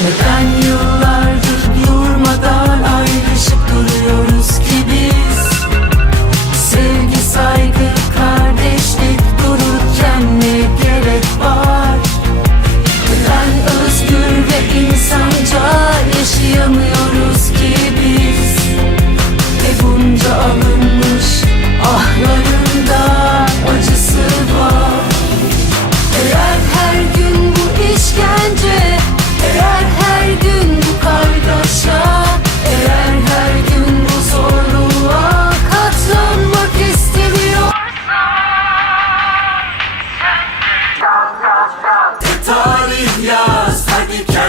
Neden yıllardır durmadan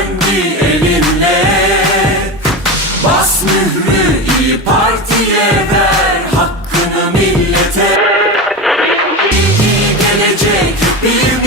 kendi elinle. Bas mührü iyi partiye ver hakkını millete. İyi gelecek bir